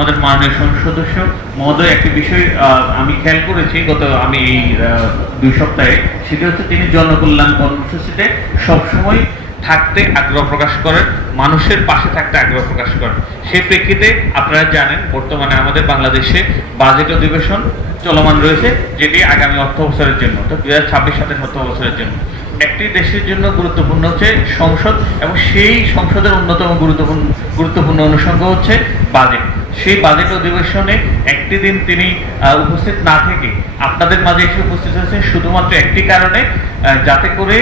আমাদের মাননীয় সংসদ সদস্য মহোদয় একটি বিষয় আমি খেয়াল করেছি আমি এই 2 সপ্তাহে, সেটা হচ্ছে তিনি জনকল্যাণ কর্মসূচিতে সবসময় থাকতে আগ্রহ প্রকাশ করেন, মানুষের পাশে থাকতে আগ্রহ প্রকাশ করেন। সেই প্রেক্ষিতে আপনারা জানেন বর্তমানে আমাদের বাংলাদেশে বাজেট অধিবেশন চলমান রয়েছে, যেটি আগামী অর্থ বছরের জন্য, অর্থাৎ 2026-27 অর্থ বছরের জন্য। একটি দেশের জন্য গুরুত্বপূর্ণ হচ্ছে সংসদ, এবং সেই সংসদের অন্যতম গুরুত্বপূর্ণ অনুষঙ্গ হচ্ছে বাজেট। সেই বাজেট অধিবেশনে একটি দিন তিনি উপস্থিত না থেকে আপনাদের মাঝে এসে উপস্থিত হয়েছেন শুধুমাত্র একটি কারণে, যাতে করে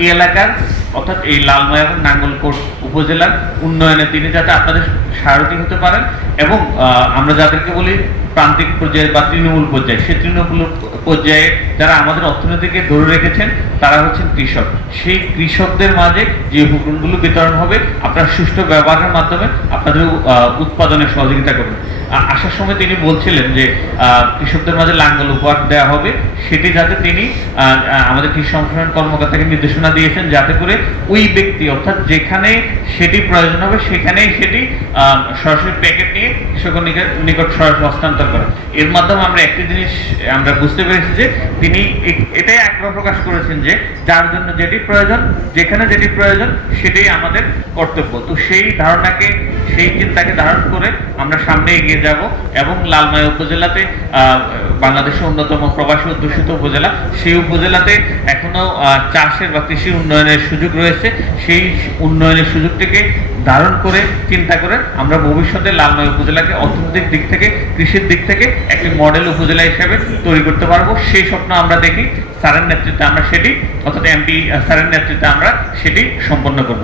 এই এলাকার অর্থাৎ এই লালমাই এবং নাঙ্গলকোট উপজেলার উন্নয়নে তিনি যাতে আপনাদের সারথি হতে পারেন, এবং আমরা যাদেরকে বলি প্রান্তিক পর্যায়ে বা তৃণমূল পর্যায়ে, সেই তৃণমূল পর্যায়ে যারা আমাদের অর্থনীতিকে ধরে রেখেছেন তারা হচ্ছেন কৃষক। সেই কৃষকদের মাঝে যে উপকরণগুলো বিতরণ হবে আপনার সুষ্ঠু ব্যবহারের মাধ্যমে আপনাদের উৎপাদনে সহযোগিতা করবে। আসার সময় তিনি বলছিলেন যে কৃষকদের মাঝে লাঙ্গল উপহার দেওয়া হবে, সেটি যাতে তিনি আমাদের কৃষি সম্প্রসারণ কর্মকর্তাকে নির্দেশনা দিয়েছেন, যাতে করে ওই ব্যক্তি অর্থাৎ যেখানে সেটি প্রয়োজন হবে সেখানেই সেটি সরাসরি প্যাকেট নিয়ে কৃষকের নিকট সরাসরি হস্তান্তর করে। এর মাধ্যমে আমরা একটি জিনিস আমরা বুঝতে পেরেছি যে তিনি এটাই আগ্রহ প্রকাশ করেছেন যে যার জন্য যেটি প্রয়োজন, যেখানে যেটি প্রয়োজন সেটাই আমাদের কর্তব্য। তো সেই ধারণাকে, সেই চিন্তাকে ধারণ করে আমরা সামনে এগিয়ে যাব, এবং লালমাই উপজেলাতে বাংলাদেশের অন্যতম প্রবাসী অধ্যুষিত উপজেলা, সেই উপজেলাতে এখনো চাষের বা কৃষি উন্নয়নের সুযোগ রয়েছে। সেই উন্নয়নের সুযোগটিকে ধারণ করে চিন্তা করে আমরা ভবিষ্যতে লালমাই উপজেলাকে অর্থনৈতিক দিক থেকে, কৃষির দিক থেকে একটি মডেল উপজেলা হিসেবে তৈরি করতে পারবো। সেই স্বপ্ন আমরা দেখি, স্যারের নেতৃত্বে আমরা সেটি, অর্থাৎ এমপি স্যারের নেতৃত্বে আমরা সেটি সম্পন্ন করব।